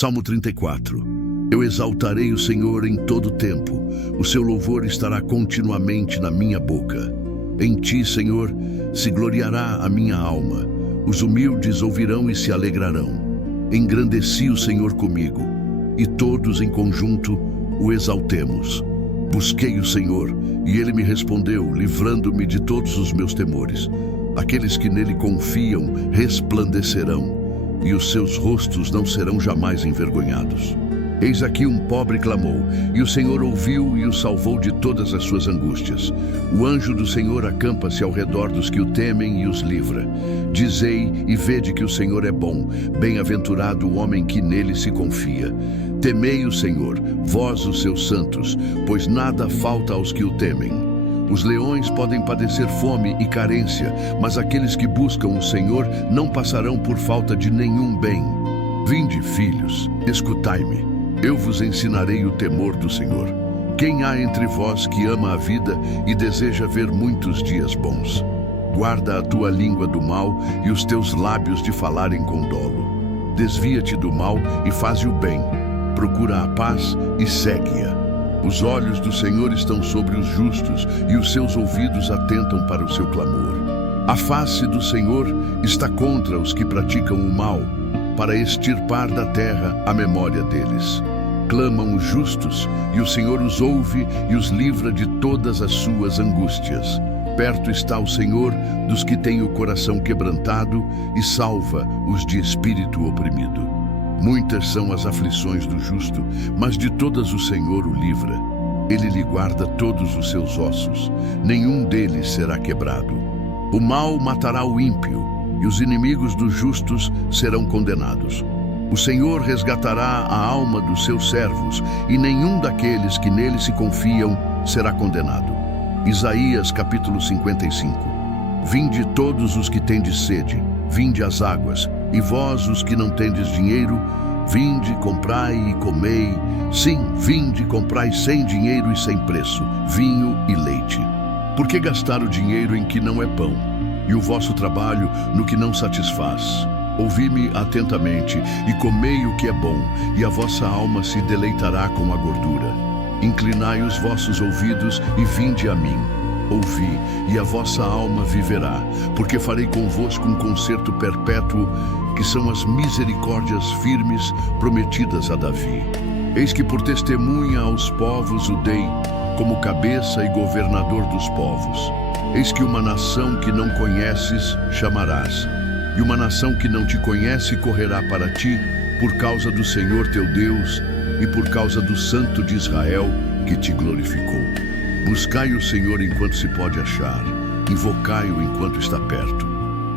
Salmo 34. Eu exaltarei o Senhor em todo tempo. O seu louvor estará continuamente na minha boca. Em ti, Senhor, se gloriará a minha alma. Os humildes ouvirão e se alegrarão. Engrandeci o Senhor comigo, e todos em conjunto o exaltemos. Busquei o Senhor, e ele me respondeu, livrando-me de todos os meus temores. Aqueles que nele confiam resplandecerão, e os seus rostos não serão jamais envergonhados. Eis aqui um pobre clamou, e o Senhor ouviu e o salvou de todas as suas angústias. O anjo do Senhor acampa-se ao redor dos que o temem e os livra. Dizei e vede que o Senhor é bom, bem-aventurado o homem que nele se confia. Temei o Senhor, vós os seus santos, pois nada falta aos que o temem. Os leões podem padecer fome e carência, mas aqueles que buscam o Senhor não passarão por falta de nenhum bem. Vinde, filhos, escutai-me. Eu vos ensinarei o temor do Senhor. Quem há entre vós que ama a vida e deseja ver muitos dias bons? Guarda a tua língua do mal e os teus lábios de falarem com dolo. Desvia-te do mal e faze o bem. Procura a paz e segue-a. Os olhos do Senhor estão sobre os justos e os seus ouvidos atentam para o seu clamor. A face do Senhor está contra os que praticam o mal, para extirpar da terra a memória deles. Clamam os justos, e o Senhor os ouve e os livra de todas as suas angústias. Perto está o Senhor dos que têm o coração quebrantado e salva os de espírito oprimido. Muitas são as aflições do justo, mas de todas o Senhor o livra. Ele lhe guarda todos os seus ossos, nenhum deles será quebrado. O mal matará o ímpio, e os inimigos dos justos serão condenados. O Senhor resgatará a alma dos seus servos, e nenhum daqueles que nele se confiam será condenado. Isaías capítulo 55. Vinde todos os que tendes sede, vinde às águas, e vós os que não tendes dinheiro, vinde, comprai e comei. Sim, vinde, comprai sem dinheiro e sem preço, vinho e leite. Por que gastar o dinheiro em que não é pão, e o vosso trabalho no que não satisfaz? Ouvi-me atentamente, e comei o que é bom, e a vossa alma se deleitará com a gordura. Inclinai os vossos ouvidos e vinde a mim. Ouvi, e a vossa alma viverá, porque farei convosco um concerto perpétuo, que são as misericórdias firmes prometidas a Davi. Eis que por testemunha aos povos o dei, como cabeça e governador dos povos. Eis que uma nação que não conheces chamarás, e uma nação que não te conhece correrá para ti, por causa do Senhor teu Deus, e por causa do Santo de Israel, que te glorificou. Buscai o Senhor enquanto se pode achar, invocai-o enquanto está perto.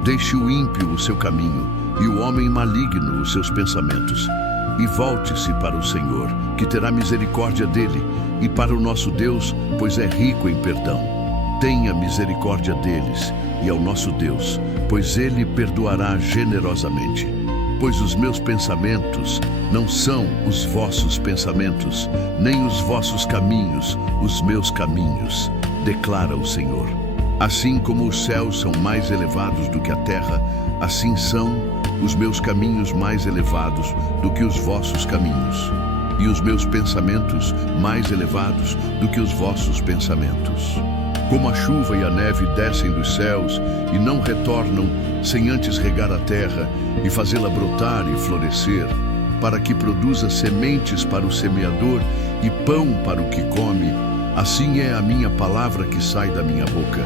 Deixe o ímpio o seu caminho, e o homem maligno os seus pensamentos. E volte-se para o Senhor, que terá misericórdia dele, e para o nosso Deus, pois é rico em perdão. Tenha misericórdia deles, e ao nosso Deus, pois ele perdoará generosamente. Pois os meus pensamentos não são os vossos pensamentos, nem os vossos caminhos, os meus caminhos, declara o Senhor. Assim como os céus são mais elevados do que a terra, assim são os meus caminhos mais elevados do que os vossos caminhos, e os meus pensamentos mais elevados do que os vossos pensamentos. Como a chuva e a neve descem dos céus e não retornam sem antes regar a terra e fazê-la brotar e florescer, para que produza sementes para o semeador e pão para o que come, assim é a minha palavra que sai da minha boca.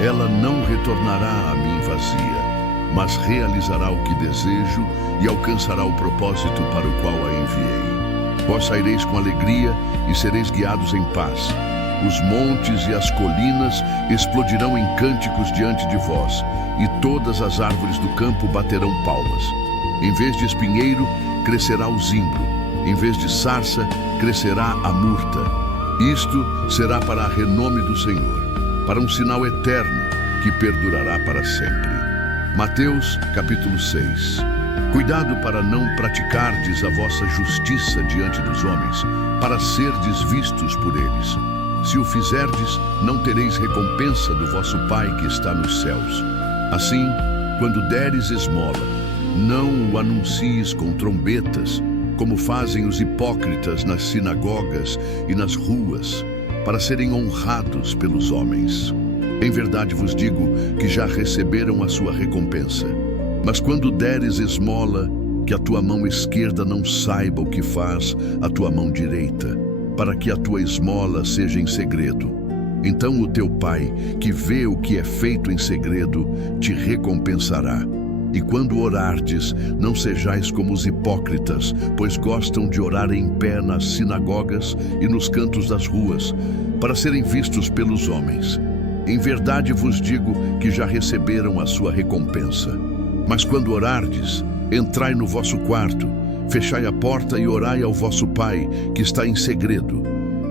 Ela não retornará a mim vazia, mas realizará o que desejo e alcançará o propósito para o qual a enviei. Vós saireis com alegria e sereis guiados em paz. Os montes e as colinas explodirão em cânticos diante de vós, e todas as árvores do campo baterão palmas. Em vez de espinheiro, crescerá o zimbro, em vez de sarça, crescerá a murta. Isto será para renome do Senhor, para um sinal eterno que perdurará para sempre. Mateus, capítulo 6. Cuidado para não praticardes a vossa justiça diante dos homens, para serdes vistos por eles. Se o fizerdes, não tereis recompensa do vosso Pai que está nos céus. Assim, quando deres esmola, não o anuncies com trombetas, como fazem os hipócritas nas sinagogas e nas ruas, para serem honrados pelos homens. Em verdade vos digo que já receberam a sua recompensa. Mas quando deres esmola, que a tua mão esquerda não saiba o que faz a tua mão direita, para que a tua esmola seja em segredo. Então o teu Pai, que vê o que é feito em segredo, te recompensará. E quando orardes, não sejais como os hipócritas, pois gostam de orar em pé nas sinagogas e nos cantos das ruas, para serem vistos pelos homens. Em verdade vos digo que já receberam a sua recompensa. Mas quando orardes, entrai no vosso quarto, fechai a porta e orai ao vosso Pai, que está em segredo.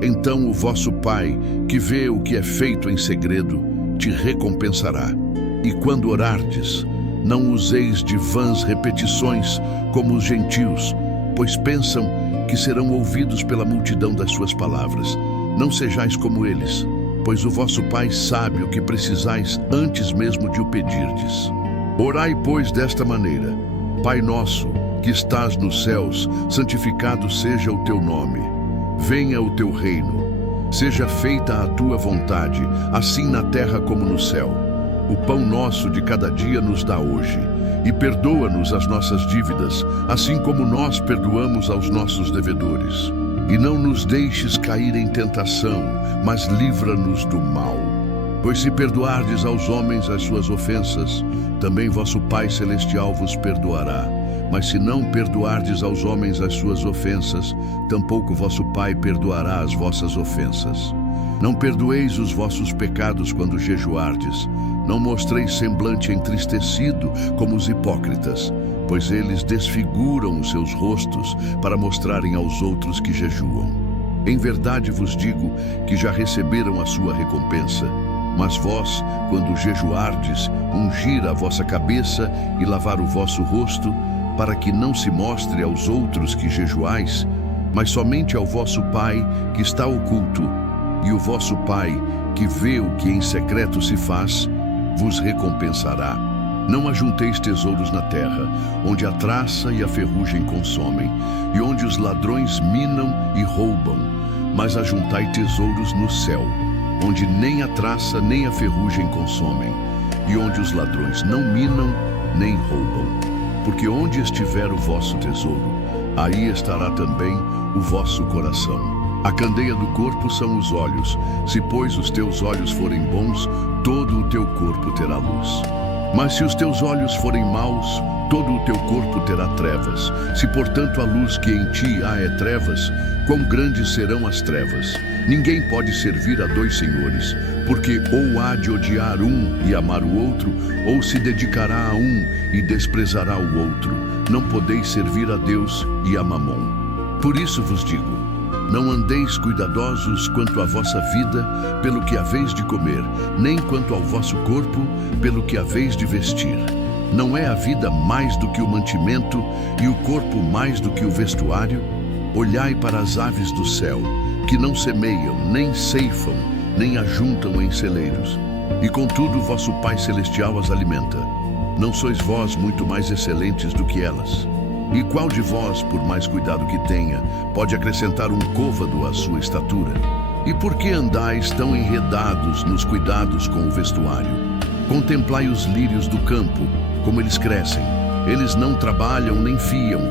Então o vosso Pai, que vê o que é feito em segredo, te recompensará. E quando orardes, não useis de vãs repetições como os gentios, pois pensam que serão ouvidos pela multidão das suas palavras. Não sejais como eles, pois o vosso Pai sabe o que precisais antes mesmo de o pedirdes. Orai, pois, desta maneira: Pai nosso, que estás nos céus, santificado seja o teu nome. Venha o teu reino. Seja feita a tua vontade, assim na terra como no céu. O pão nosso de cada dia nos dá hoje, e perdoa-nos as nossas dívidas, assim como nós perdoamos aos nossos devedores. E não nos deixes cair em tentação, mas livra-nos do mal. Pois se perdoardes aos homens as suas ofensas, também vosso Pai Celestial vos perdoará. Mas se não perdoardes aos homens as suas ofensas, tampouco vosso Pai perdoará as vossas ofensas. Não perdoeis os vossos pecados quando jejuardes. Não mostreis semblante entristecido como os hipócritas, pois eles desfiguram os seus rostos para mostrarem aos outros que jejuam. Em verdade vos digo que já receberam a sua recompensa. Mas vós, quando jejuardes, ungir a vossa cabeça e lavar o vosso rosto, para que não se mostre aos outros que jejuais, mas somente ao vosso Pai que está oculto, e o vosso Pai, que vê o que em secreto se faz, vos recompensará. Não ajunteis tesouros na terra, onde a traça e a ferrugem consomem, e onde os ladrões minam e roubam, mas ajuntai tesouros no céu, onde nem a traça nem a ferrugem consomem, e onde os ladrões não minam nem roubam. Porque onde estiver o vosso tesouro, aí estará também o vosso coração. A candeia do corpo são os olhos. Se, pois, os teus olhos forem bons, todo o teu corpo terá luz. Mas se os teus olhos forem maus, todo o teu corpo terá trevas. Se, portanto, a luz que em ti há é trevas, quão grandes serão as trevas? Ninguém pode servir a dois senhores, porque ou há de odiar um e amar o outro, ou se dedicará a um e desprezará o outro. Não podeis servir a Deus e a Mamon. Por isso vos digo: não andeis cuidadosos quanto à vossa vida, pelo que haveis de comer, nem quanto ao vosso corpo, pelo que haveis de vestir. Não é a vida mais do que o mantimento, e o corpo mais do que o vestuário? Olhai para as aves do céu, que não semeiam, nem ceifam, nem ajuntam em celeiros, e contudo vosso Pai Celestial as alimenta. Não sois vós muito mais excelentes do que elas? E qual de vós, por mais cuidado que tenha, pode acrescentar um côvado à sua estatura? E por que andais tão enredados nos cuidados com o vestuário? Contemplai os lírios do campo, como eles crescem. Eles não trabalham nem fiam.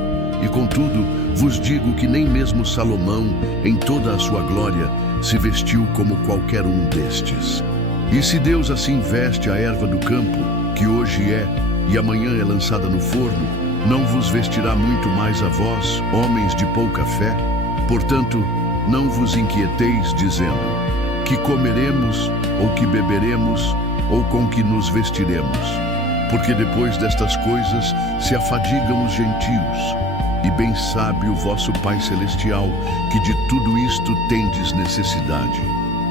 E contudo, vos digo que nem mesmo Salomão, em toda a sua glória, se vestiu como qualquer um destes. E se Deus assim veste a erva do campo, que hoje é, e amanhã é lançada no forno, não vos vestirá muito mais a vós, homens de pouca fé? Portanto, não vos inquieteis, dizendo: que comeremos, ou que beberemos, ou com que nos vestiremos? Porque depois destas coisas se afadigam os gentios. E bem sabe o vosso Pai Celestial que de tudo isto tendes necessidade.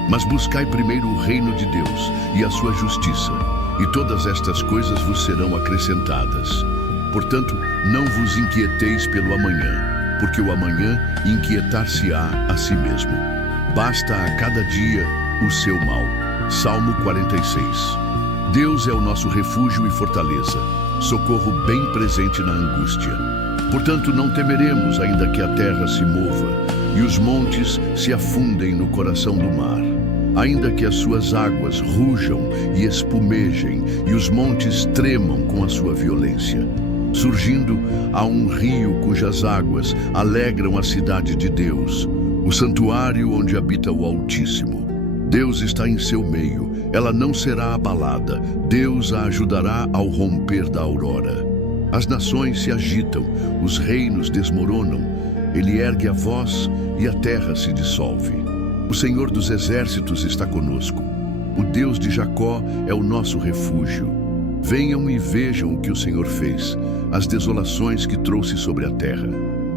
Mas buscai primeiro o reino de Deus e a sua justiça, e todas estas coisas vos serão acrescentadas. Portanto, não vos inquieteis pelo amanhã, porque o amanhã inquietar-se-á a si mesmo. Basta a cada dia o seu mal. Salmo 46. Deus é o nosso refúgio e fortaleza, socorro bem presente na angústia. Portanto, não temeremos, ainda que a terra se mova e os montes se afundem no coração do mar, ainda que as suas águas rujam e espumejem e os montes tremam com a sua violência. Surgindo, há um rio cujas águas alegram a cidade de Deus, o santuário onde habita o Altíssimo. Deus está em seu meio, ela não será abalada, Deus a ajudará ao romper da aurora. As nações se agitam, os reinos desmoronam, ele ergue a voz e a terra se dissolve. O Senhor dos exércitos está conosco, o Deus de Jacó é o nosso refúgio. Venham e vejam o que o Senhor fez, as desolações que trouxe sobre a terra.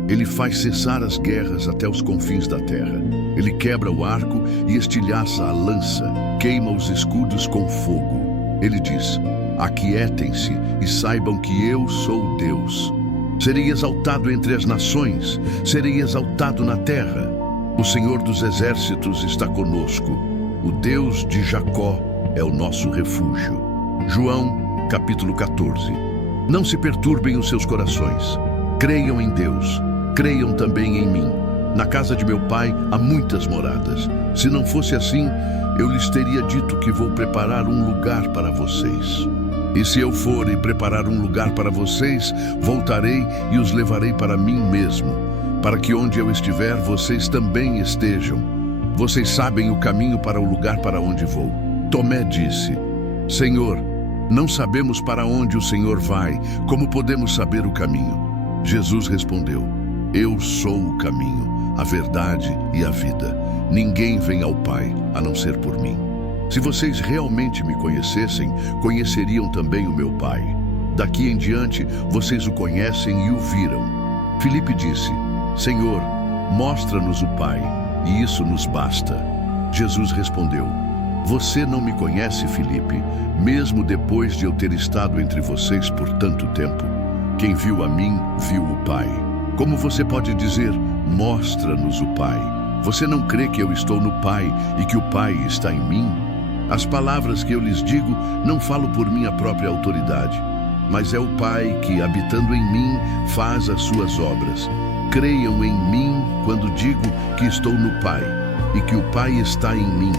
Ele faz cessar as guerras até os confins da terra. Ele quebra o arco e estilhaça a lança, queima os escudos com fogo. Ele diz: aquietem-se e saibam que eu sou Deus. Serei exaltado entre as nações, serei exaltado na terra. O Senhor dos exércitos está conosco. O Deus de Jacó é o nosso refúgio. João, capítulo 14. Não se perturbem os seus corações. Creiam em Deus, creiam também em mim. Na casa de meu pai há muitas moradas. Se não fosse assim, eu lhes teria dito que vou preparar um lugar para vocês. E se eu for e preparar um lugar para vocês, voltarei e os levarei para mim mesmo, para que onde eu estiver, vocês também estejam. Vocês sabem o caminho para o lugar para onde vou. Tomé disse: Senhor, não sabemos para onde o Senhor vai, como podemos saber o caminho? Jesus respondeu: Eu sou o caminho, a verdade e a vida. Ninguém vem ao Pai, a não ser por mim. Se vocês realmente me conhecessem, conheceriam também o meu Pai. Daqui em diante, vocês o conhecem e o viram. Filipe disse: Senhor, mostra-nos o Pai, e isso nos basta. Jesus respondeu: Você não me conhece, Filipe, mesmo depois de eu ter estado entre vocês por tanto tempo. Quem viu a mim, viu o Pai. Como você pode dizer, mostra-nos o Pai? Você não crê que eu estou no Pai e que o Pai está em mim? As palavras que eu lhes digo não falo por minha própria autoridade, mas é o Pai que, habitando em mim, faz as suas obras. Creiam em mim quando digo que estou no Pai e que o Pai está em mim,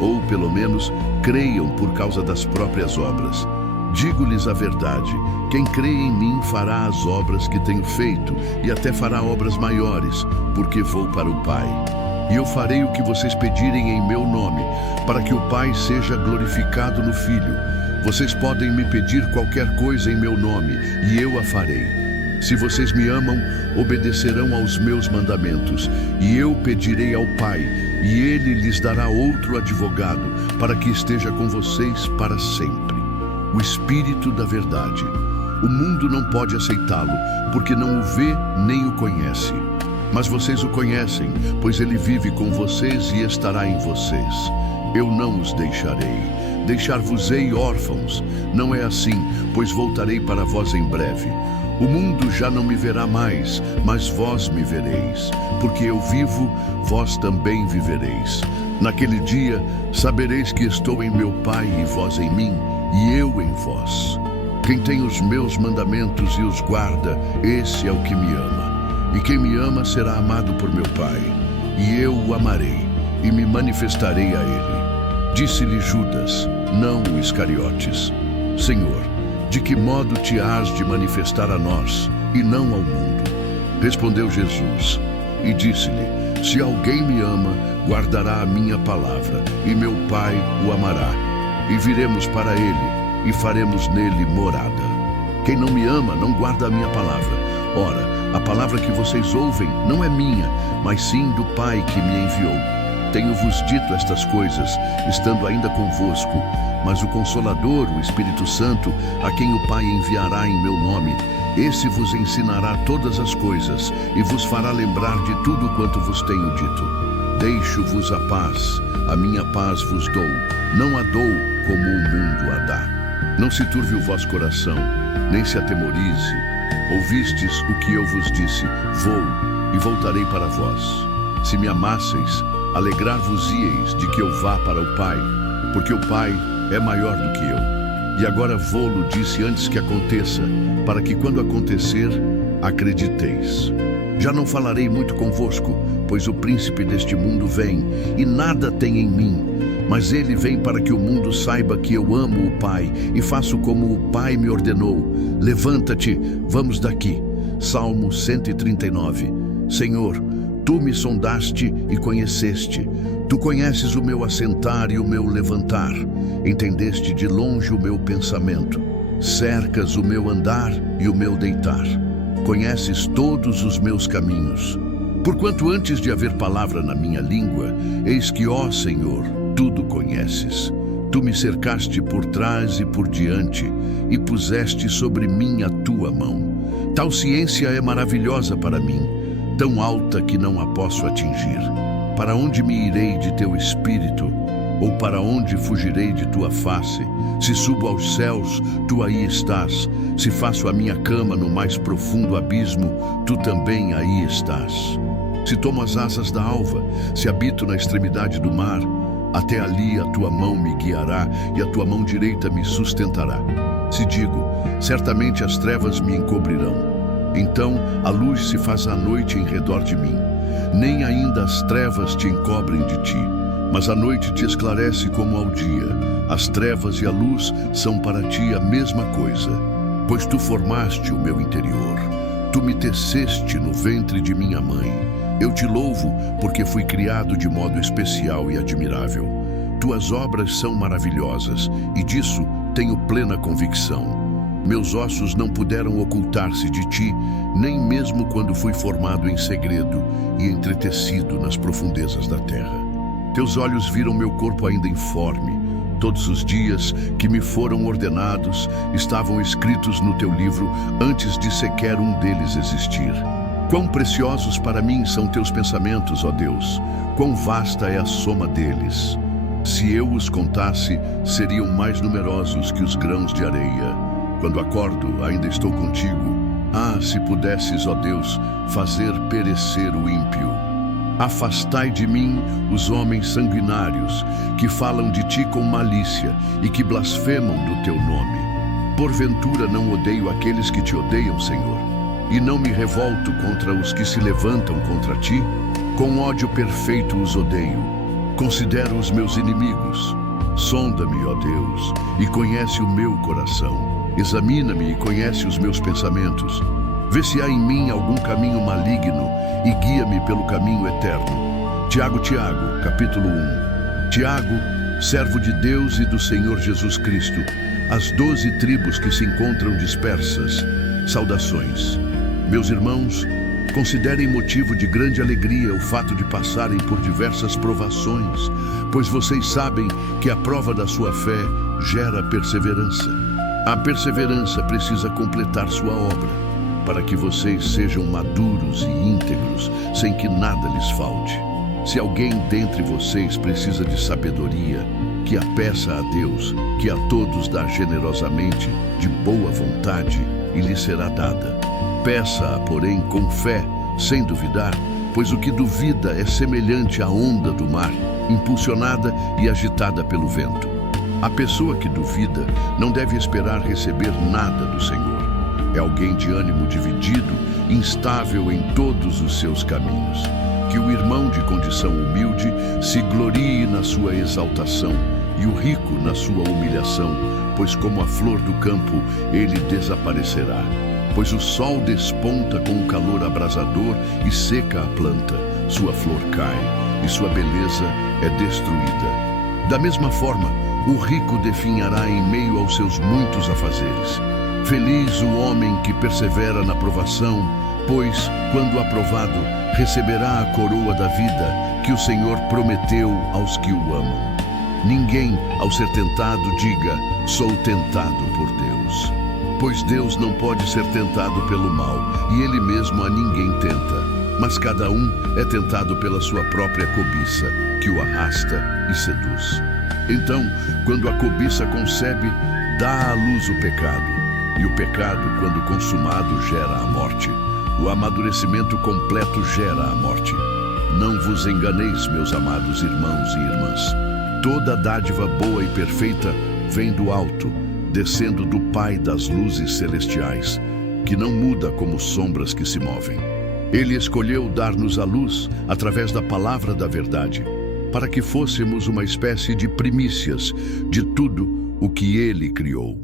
ou pelo menos creiam por causa das próprias obras. Digo-lhes a verdade, quem crê em mim fará as obras que tenho feito e até fará obras maiores, porque vou para o Pai. E eu farei o que vocês pedirem em meu nome, para que o Pai seja glorificado no Filho. Vocês podem me pedir qualquer coisa em meu nome, e eu a farei. Se vocês me amam, obedecerão aos meus mandamentos, e eu pedirei ao Pai, e Ele lhes dará outro advogado, para que esteja com vocês para sempre. O Espírito da Verdade. O mundo não pode aceitá-lo, porque não o vê nem o conhece. Mas vocês o conhecem, pois ele vive com vocês e estará em vocês. Eu não os deixarei. Deixar-vos-ei órfãos. Não é assim, pois voltarei para vós em breve. O mundo já não me verá mais, mas vós me vereis. Porque eu vivo, vós também vivereis. Naquele dia, sabereis que estou em meu Pai e vós em mim, e eu em vós. Quem tem os meus mandamentos e os guarda, esse é o que me ama. E quem me ama será amado por meu Pai, e eu o amarei, e me manifestarei a ele. Disse-lhe Judas, não o Iscariotes: Senhor, de que modo te hás de manifestar a nós, e não ao mundo? Respondeu Jesus, e disse-lhe: Se alguém me ama, guardará a minha palavra, e meu Pai o amará. E viremos para ele, e faremos nele morada. Quem não me ama, não guarda a minha palavra. Ora, a palavra que vocês ouvem não é minha, mas sim do Pai que me enviou. Tenho-vos dito estas coisas, estando ainda convosco, mas o Consolador, o Espírito Santo, a quem o Pai enviará em meu nome, esse vos ensinará todas as coisas e vos fará lembrar de tudo quanto vos tenho dito. Deixo-vos a paz, a minha paz vos dou, não a dou como o mundo a dá. Não se turve o vosso coração, nem se atemorize. Ouvistes o que eu vos disse, vou e voltarei para vós. Se me amasseis, alegrar-vos-ieis de que eu vá para o Pai, porque o Pai é maior do que eu. E agora vou-lo disse antes que aconteça, para que quando acontecer, acrediteis. Já não falarei muito convosco, pois o príncipe deste mundo vem, e nada tem em mim. Mas ele vem para que o mundo saiba que eu amo o Pai, e faço como o Pai me ordenou. Levanta-te, vamos daqui. Salmo 139. Senhor, tu me sondaste e conheceste. Tu conheces o meu assentar e o meu levantar. Entendeste de longe o meu pensamento. Cercas o meu andar e o meu deitar. Conheces todos os meus caminhos. Porquanto antes de haver palavra na minha língua, eis que, ó Senhor, tudo conheces. Tu me cercaste por trás e por diante, e puseste sobre mim a tua mão. Tal ciência é maravilhosa para mim, tão alta que não a posso atingir. Para onde me irei de teu espírito? Ou para onde fugirei de tua face? Se subo aos céus, tu aí estás. Se faço a minha cama no mais profundo abismo, tu também aí estás. Se tomo as asas da alva, se habito na extremidade do mar, até ali a tua mão me guiará e a tua mão direita me sustentará. Se digo, certamente as trevas me encobrirão, então a luz se faz à noite em redor de mim. Nem ainda as trevas te encobrem de ti, mas a noite te esclarece como ao dia. As trevas e a luz são para ti a mesma coisa, pois tu formaste o meu interior. Tu me teceste no ventre de minha mãe. Eu te louvo porque fui criado de modo especial e admirável. Tuas obras são maravilhosas e disso tenho plena convicção. Meus ossos não puderam ocultar-se de ti, nem mesmo quando fui formado em segredo e entretecido nas profundezas da terra. Teus olhos viram meu corpo ainda informe. Todos os dias que me foram ordenados estavam escritos no teu livro antes de sequer um deles existir. Quão preciosos para mim são teus pensamentos, ó Deus! Quão vasta é a soma deles! Se eu os contasse, seriam mais numerosos que os grãos de areia. Quando acordo, ainda estou contigo. Ah, se pudesses, ó Deus, fazer perecer o ímpio. Afastai de mim os homens sanguinários, que falam de ti com malícia e que blasfemam do teu nome. Porventura não odeio aqueles que te odeiam, Senhor, e não me revolto contra os que se levantam contra ti? Com ódio perfeito os odeio. Considero os meus inimigos. Sonda-me, ó Deus, e conhece o meu coração. Examina-me e conhece os meus pensamentos. Vê se há em mim algum caminho maligno e guia-me pelo caminho eterno. Tiago, capítulo 1. Tiago, servo de Deus e do Senhor Jesus Cristo, as 12 tribos que se encontram dispersas, saudações. Meus irmãos, considerem motivo de grande alegria o fato de passarem por diversas provações, pois vocês sabem que a prova da sua fé gera perseverança. A perseverança precisa completar sua obra, para que vocês sejam maduros e íntegros, sem que nada lhes falte. Se alguém dentre vocês precisa de sabedoria, que a peça a Deus, que a todos dá generosamente, de boa vontade, e lhe será dada. Peça-a, porém, com fé, sem duvidar, pois o que duvida é semelhante à onda do mar, impulsionada e agitada pelo vento. A pessoa que duvida não deve esperar receber nada do Senhor. É alguém de ânimo dividido, instável em todos os seus caminhos. Que o irmão de condição humilde se glorie na sua exaltação e o rico na sua humilhação, pois como a flor do campo ele desaparecerá. Pois o sol desponta com o calor abrasador e seca a planta, sua flor cai e sua beleza é destruída. Da mesma forma, o rico definhará em meio aos seus muitos afazeres. Feliz o homem que persevera na provação, pois, quando aprovado, receberá a coroa da vida que o Senhor prometeu aos que o amam. Ninguém, ao ser tentado, diga, sou tentado por Deus. Pois Deus não pode ser tentado pelo mal, e Ele mesmo a ninguém tenta. Mas cada um é tentado pela sua própria cobiça, que o arrasta e seduz. Então, quando a cobiça concebe, dá à luz o pecado. E o pecado, quando consumado, gera a morte. O amadurecimento completo gera a morte. Não vos enganeis, meus amados irmãos e irmãs. Toda dádiva boa e perfeita vem do alto, descendo do Pai das luzes celestiais. que não muda como sombras que se movem. Ele escolheu dar-nos a luz através da palavra da verdade, para que fôssemos uma espécie de primícias de tudo o que Ele criou.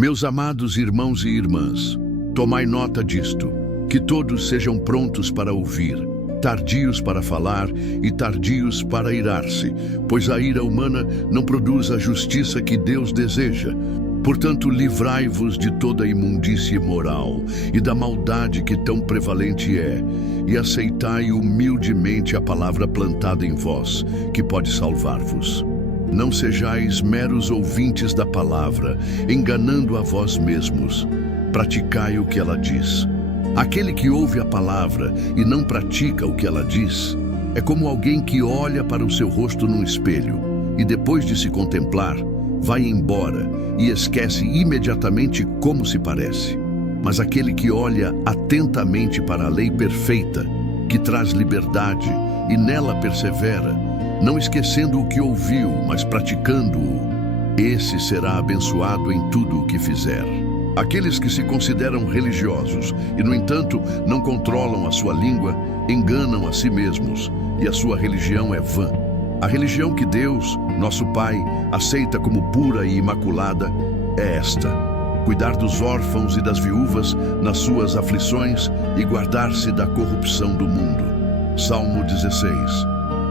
Meus amados irmãos e irmãs, tomai nota disto, que todos sejam prontos para ouvir, tardios para falar e tardios para irar-se, pois a ira humana não produz a justiça que Deus deseja. Portanto, livrai-vos de toda a imundície moral e da maldade que tão prevalente é, e aceitai humildemente a palavra plantada em vós, que pode salvar-vos. Não sejais meros ouvintes da palavra, enganando a vós mesmos. Praticai o que ela diz. Aquele que ouve a palavra e não pratica o que ela diz, é como alguém que olha para o seu rosto num espelho e, depois de se contemplar, vai embora e esquece imediatamente como se parece. Mas aquele que olha atentamente para a lei perfeita, que traz liberdade, e nela persevera, não esquecendo o que ouviu, mas praticando-o, esse será abençoado em tudo o que fizer. Aqueles que se consideram religiosos e, no entanto, não controlam a sua língua, enganam a si mesmos, e a sua religião é vã. A religião que Deus, nosso Pai, aceita como pura e imaculada é esta: cuidar dos órfãos e das viúvas nas suas aflições e guardar-se da corrupção do mundo. Salmo 16.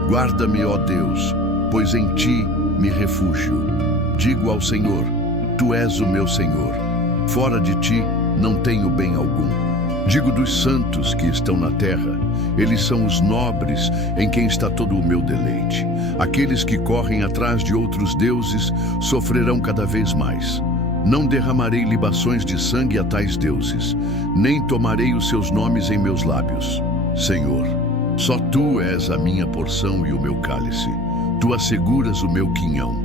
Guarda-me, ó Deus, pois em ti me refúgio. Digo ao Senhor, tu és o meu Senhor. Fora de ti não tenho bem algum. Digo dos santos que estão na terra, eles são os nobres em quem está todo o meu deleite. Aqueles que correm atrás de outros deuses sofrerão cada vez mais. Não derramarei libações de sangue a tais deuses, nem tomarei os seus nomes em meus lábios. Senhor, só tu és a minha porção e o meu cálice. Tu asseguras o meu quinhão.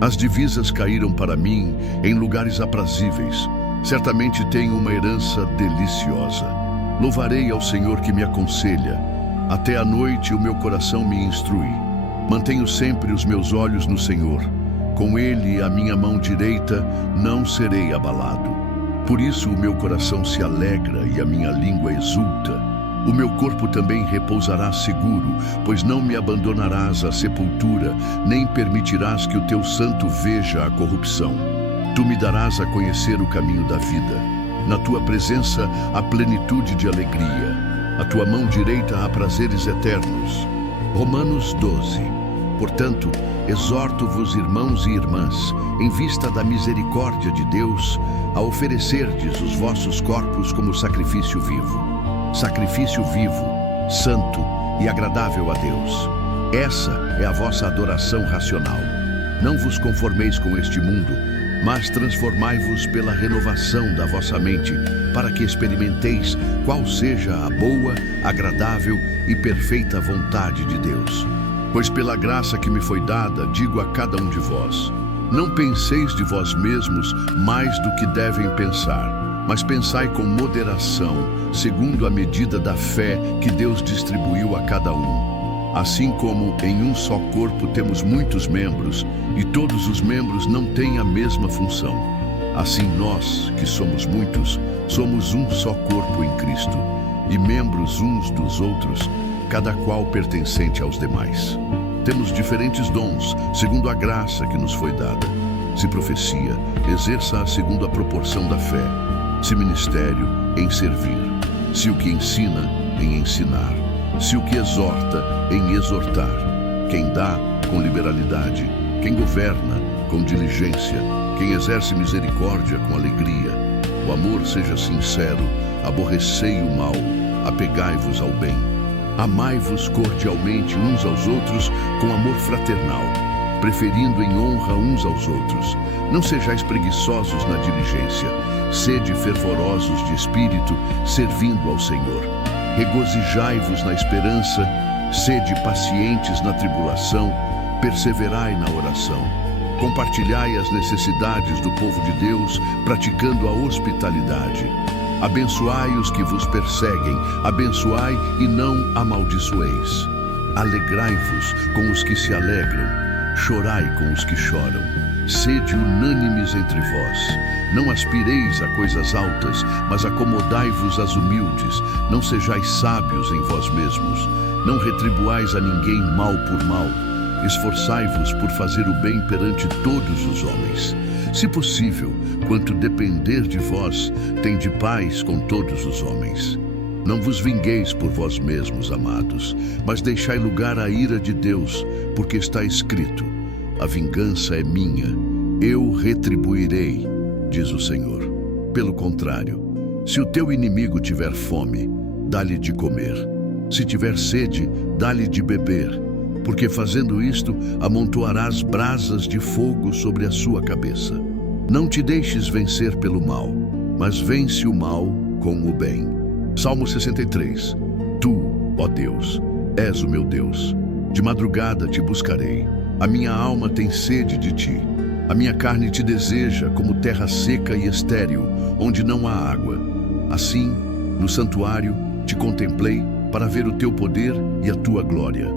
As divisas caíram para mim em lugares aprazíveis. Certamente tenho uma herança deliciosa. Louvarei ao Senhor que me aconselha. Até à noite o meu coração me instrui. Mantenho sempre os meus olhos no Senhor. Com Ele, a minha mão direita, não serei abalado. Por isso o meu coração se alegra e a minha língua exulta. O meu corpo também repousará seguro, pois não me abandonarás à sepultura, nem permitirás que o teu santo veja a corrupção. Tu me darás a conhecer o caminho da vida. Na tua presença há plenitude de alegria. A tua mão direita há prazeres eternos. Romanos 12. Portanto, exorto-vos, irmãos e irmãs, em vista da misericórdia de Deus, a oferecerdes os vossos corpos como sacrifício vivo. Sacrifício vivo, santo e agradável a Deus. Essa é a vossa adoração racional. Não vos conformeis com este mundo, mas transformai-vos pela renovação da vossa mente, para que experimenteis qual seja a boa, agradável e perfeita vontade de Deus. Pois pela graça que me foi dada, digo a cada um de vós, não penseis de vós mesmos mais do que devem pensar, mas pensai com moderação, segundo a medida da fé que Deus distribuiu a cada um. Assim como em um só corpo temos muitos membros, e todos os membros não têm a mesma função, assim nós, que somos muitos, somos um só corpo em Cristo, e membros uns dos outros, cada qual pertencente aos demais. Temos diferentes dons, segundo a graça que nos foi dada. Se profecia, exerça-a segundo a proporção da fé. Se ministério, em servir. Se o que ensina, em ensinar. Se o que exorta, em exortar. Quem dá, com liberalidade. Quem governa, com diligência. Quem exerce misericórdia, com alegria. O amor seja sincero, aborrecei o mal, apegai-vos ao bem. Amai-vos cordialmente uns aos outros com amor fraternal, preferindo em honra uns aos outros. Não sejais preguiçosos na diligência, sede fervorosos de espírito, servindo ao Senhor. Regozijai-vos na esperança, sede pacientes na tribulação, perseverai na oração. Compartilhai as necessidades do povo de Deus, praticando a hospitalidade. Abençoai os que vos perseguem, abençoai e não amaldiçoeis. Alegrai-vos com os que se alegram, chorai com os que choram. Sede unânimes entre vós, Não aspireis a coisas altas, mas acomodai-vos às humildes. Não sejais sábios em vós mesmos. Não retribuais a ninguém mal por mal. Esforçai-vos por fazer o bem perante todos os homens. Se possível, quanto depender de vós, tende paz com todos os homens. Não vos vingueis por vós mesmos, amados, mas deixai lugar à ira de Deus, porque está escrito: a vingança é minha, eu retribuirei, diz o Senhor. Pelo contrário, se o teu inimigo tiver fome, dá-lhe de comer. Se tiver sede, dá-lhe de beber, porque fazendo isto, amontoarás brasas de fogo sobre a sua cabeça. Não te deixes vencer pelo mal, mas vence o mal com o bem. Salmo 63. Tu, ó Deus, és o meu Deus. De madrugada te buscarei. A minha alma tem sede de ti. A minha carne te deseja como terra seca e estéril, onde não há água. Assim, no santuário, te contemplei para ver o teu poder e a tua glória.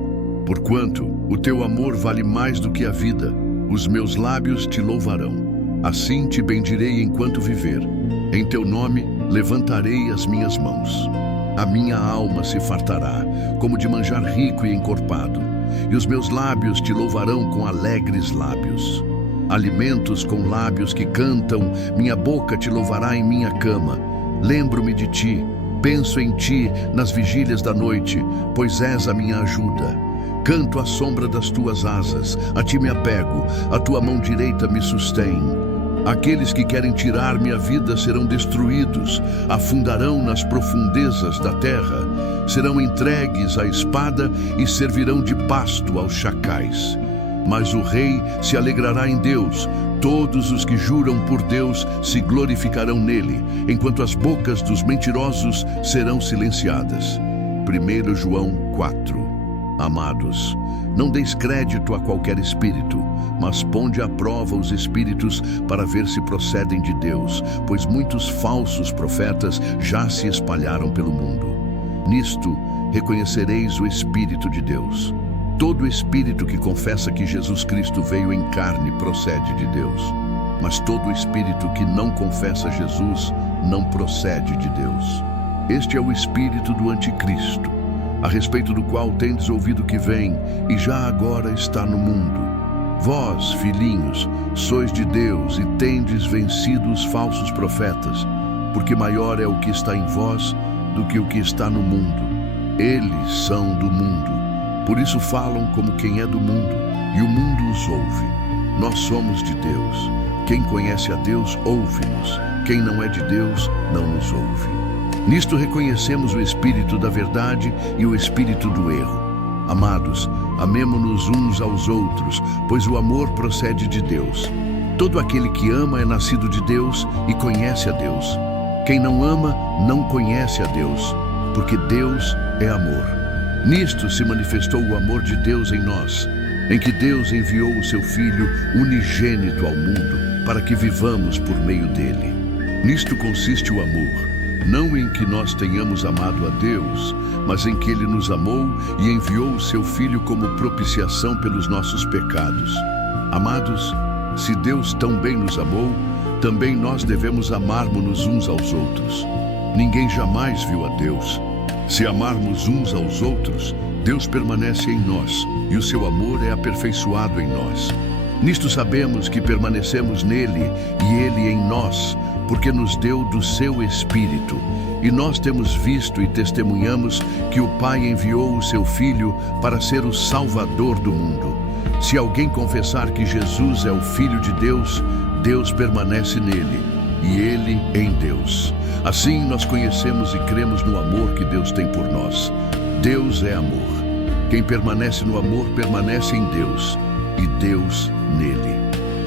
Porquanto o teu amor vale mais do que a vida, os meus lábios te louvarão. Assim te bendirei enquanto viver. Em teu nome levantarei as minhas mãos. A minha alma se fartará, como de manjar rico e encorpado, e os meus lábios te louvarão com alegres lábios. Alimentos com lábios que cantam, minha boca te louvará em minha cama. Lembro-me de ti, penso em ti nas vigílias da noite, pois és a minha ajuda. Canto à sombra das tuas asas, a ti me apego, a tua mão direita me sustém. Aqueles que querem tirar minha vida serão destruídos, afundarão nas profundezas da terra, serão entregues à espada e servirão de pasto aos chacais. Mas o rei se alegrará em Deus, todos os que juram por Deus se glorificarão nele, enquanto as bocas dos mentirosos serão silenciadas. 1 João 4. Amados, não deis crédito a qualquer espírito, mas ponde à prova os espíritos para ver se procedem de Deus, pois muitos falsos profetas já se espalharam pelo mundo. Nisto reconhecereis o Espírito de Deus. Todo espírito que confessa que Jesus Cristo veio em carne procede de Deus, mas todo espírito que não confessa Jesus não procede de Deus. Este é o espírito do anticristo, a respeito do qual tendes ouvido que vem, e já agora está no mundo. Vós, filhinhos, sois de Deus e tendes vencido os falsos profetas, porque maior é o que está em vós do que o que está no mundo. Eles são do mundo, por isso falam como quem é do mundo, e o mundo os ouve. Nós somos de Deus. Quem conhece a Deus, ouve-nos. Quem não é de Deus, não nos ouve. Nisto reconhecemos o espírito da verdade e o espírito do erro. Amados, amemo-nos uns aos outros, pois o amor procede de Deus. Todo aquele que ama é nascido de Deus e conhece a Deus. Quem não ama, não conhece a Deus, porque Deus é amor. Nisto se manifestou o amor de Deus em nós, em que Deus enviou o seu Filho unigênito ao mundo, para que vivamos por meio dele. Nisto consiste o amor. Não em que nós tenhamos amado a Deus, mas em que Ele nos amou e enviou o seu Filho como propiciação pelos nossos pecados. Amados, se Deus tão bem nos amou, também nós devemos amarmos-nos uns aos outros. Ninguém jamais viu a Deus. Se amarmos uns aos outros, Deus permanece em nós e o seu amor é aperfeiçoado em nós. Nisto sabemos que permanecemos nele e ele em nós, porque nos deu do seu Espírito. E nós temos visto e testemunhamos que o Pai enviou o seu Filho para ser o Salvador do mundo. Se alguém confessar que Jesus é o Filho de Deus, Deus permanece nele, e ele em Deus. Assim nós conhecemos e cremos no amor que Deus tem por nós. Deus é amor. Quem permanece no amor permanece em Deus, e Deus nele.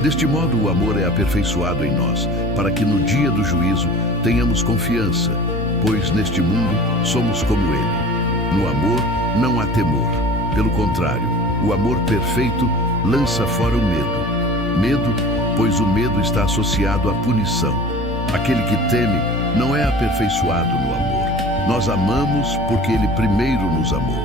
Deste modo o amor é aperfeiçoado em nós, para que no dia do juízo tenhamos confiança, pois neste mundo somos como ele. No amor não há temor. Pelo contrário, o amor perfeito lança fora o medo. Medo, pois o medo está associado à punição. Aquele que teme não é aperfeiçoado no amor. Nós amamos porque ele primeiro nos amou.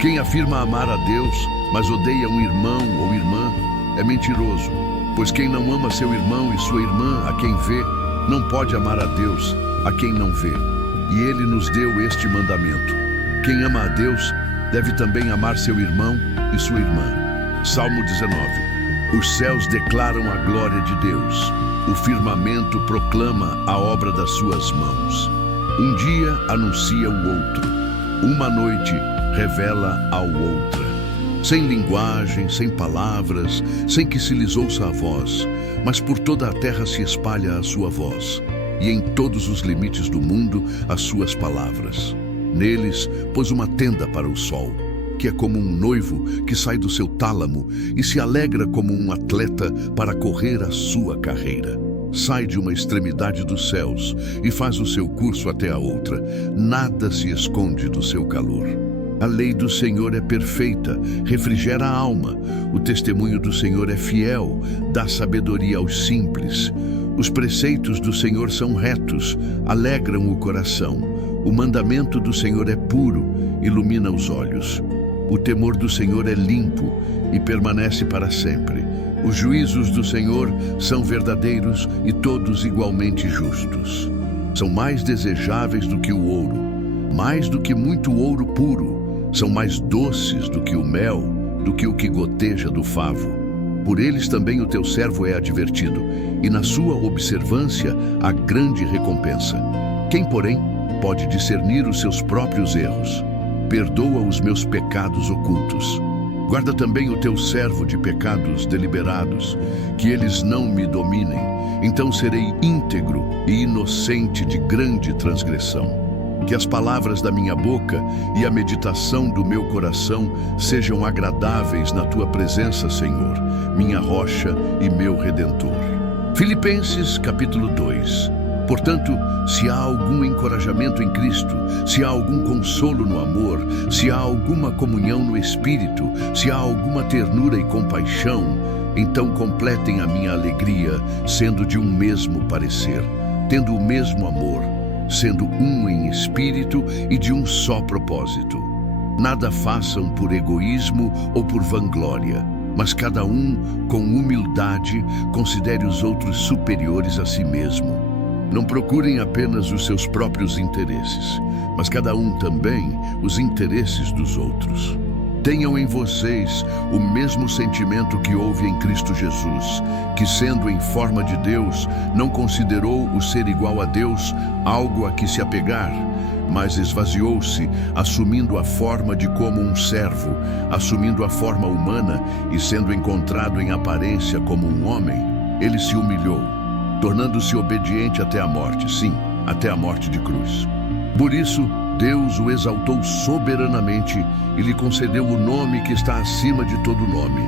Quem afirma amar a Deus, mas odeia um irmão ou irmã, é mentiroso. Pois quem não ama seu irmão e sua irmã, a quem vê, não pode amar a Deus a quem não vê. E ele nos deu este mandamento: quem ama a Deus deve também amar seu irmão e sua irmã. Salmo 19. Os céus declaram a glória de Deus. O firmamento proclama a obra das suas mãos. Um dia anuncia o outro. Uma noite revela ao outra. Sem linguagem, sem palavras, sem que se lhes ouça a voz, mas por toda a terra se espalha a sua voz, e em todos os limites do mundo as suas palavras. Neles pôs uma tenda para o sol, que é como um noivo que sai do seu tálamo e se alegra como um atleta para correr a sua carreira. Sai de uma extremidade dos céus e faz o seu curso até a outra. Nada se esconde do seu calor. A lei do Senhor é perfeita, refrigera a alma. O testemunho do Senhor é fiel, dá sabedoria aos simples. Os preceitos do Senhor são retos, alegram o coração. O mandamento do Senhor é puro, ilumina os olhos. O temor do Senhor é limpo e permanece para sempre. Os juízos do Senhor são verdadeiros e todos igualmente justos. São mais desejáveis do que o ouro, mais do que muito ouro puro. São mais doces do que o mel, do que o que goteja do favo. Por eles também o teu servo é advertido, e na sua observância há grande recompensa. Quem, porém, pode discernir os seus próprios erros? Perdoa os meus pecados ocultos. Guarda também o teu servo de pecados deliberados, que eles não me dominem. Então serei íntegro e inocente de grande transgressão. Que as palavras da minha boca e a meditação do meu coração sejam agradáveis na tua presença, Senhor, minha rocha e meu redentor. Filipenses capítulo 2. Portanto, se há algum encorajamento em Cristo, se há algum consolo no amor, se há alguma comunhão no Espírito, se há alguma ternura e compaixão, então completem a minha alegria, sendo de um mesmo parecer, tendo o mesmo amor, sendo um em espírito e de um só propósito. Nada façam por egoísmo ou por vanglória, mas cada um, com humildade, considere os outros superiores a si mesmo. Não procurem apenas os seus próprios interesses, mas cada um também os interesses dos outros. Tenham em vocês o mesmo sentimento que houve em Cristo Jesus, que, sendo em forma de Deus, não considerou o ser igual a Deus algo a que se apegar, mas esvaziou-se, assumindo a forma de como um servo, assumindo a forma humana e sendo encontrado em aparência como um homem, ele se humilhou, tornando-se obediente até a morte, sim, até a morte de cruz. Por isso, Deus o exaltou soberanamente e lhe concedeu o nome que está acima de todo nome,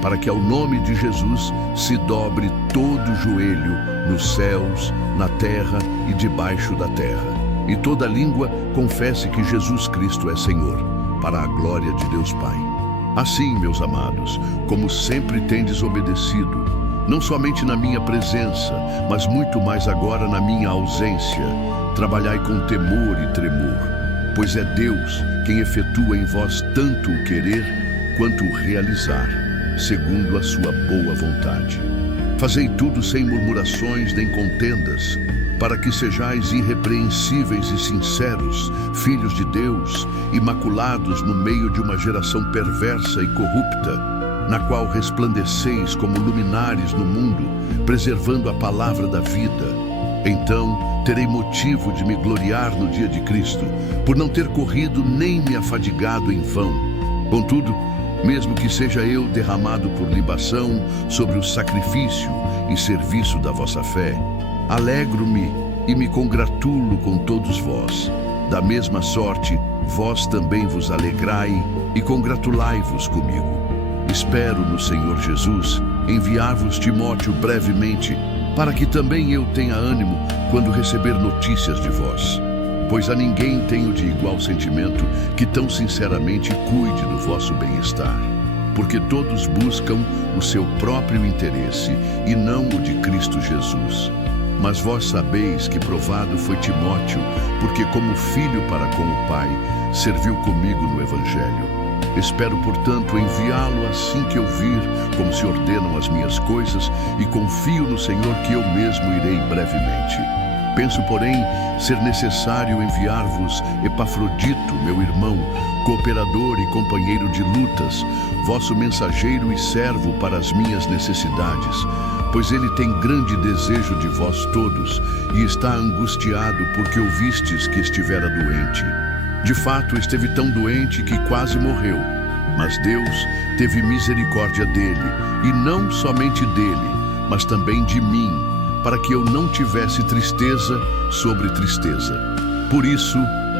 para que ao nome de Jesus se dobre todo o joelho nos céus, na terra e debaixo da terra, e toda língua confesse que Jesus Cristo é Senhor, para a glória de Deus Pai. Assim, meus amados, como sempre tendes obedecido, não somente na minha presença, mas muito mais agora na minha ausência, trabalhai com temor e tremor, pois é Deus quem efetua em vós tanto o querer quanto o realizar, segundo a sua boa vontade. Fazei tudo sem murmurações nem contendas, para que sejais irrepreensíveis e sinceros, filhos de Deus, imaculados no meio de uma geração perversa e corrupta, na qual resplandeceis como luminares no mundo, preservando a palavra da vida. Então terei motivo de me gloriar no dia de Cristo, por não ter corrido nem me afadigado em vão. Contudo, mesmo que seja eu derramado por libação sobre o sacrifício e serviço da vossa fé, alegro-me e me congratulo com todos vós. Da mesma sorte, vós também vos alegrai e congratulai-vos comigo. Espero no Senhor Jesus enviar-vos Timóteo brevemente, para que também eu tenha ânimo quando receber notícias de vós. Pois a ninguém tenho de igual sentimento que tão sinceramente cuide do vosso bem-estar. Porque todos buscam o seu próprio interesse e não o de Cristo Jesus. Mas vós sabeis que provado foi Timóteo, porque como filho para com o Pai, serviu comigo no Evangelho. Espero, portanto, enviá-lo assim que eu vir, como se ordenam as minhas coisas, e confio no Senhor que eu mesmo irei brevemente. Penso, porém, ser necessário enviar-vos Epafrodito, meu irmão, cooperador e companheiro de lutas, vosso mensageiro e servo para as minhas necessidades, pois ele tem grande desejo de vós todos e está angustiado porque ouvistes que estivera doente. De fato, esteve tão doente que quase morreu, mas Deus teve misericórdia dele, e não somente dele, mas também de mim, para que eu não tivesse tristeza sobre tristeza. Por isso,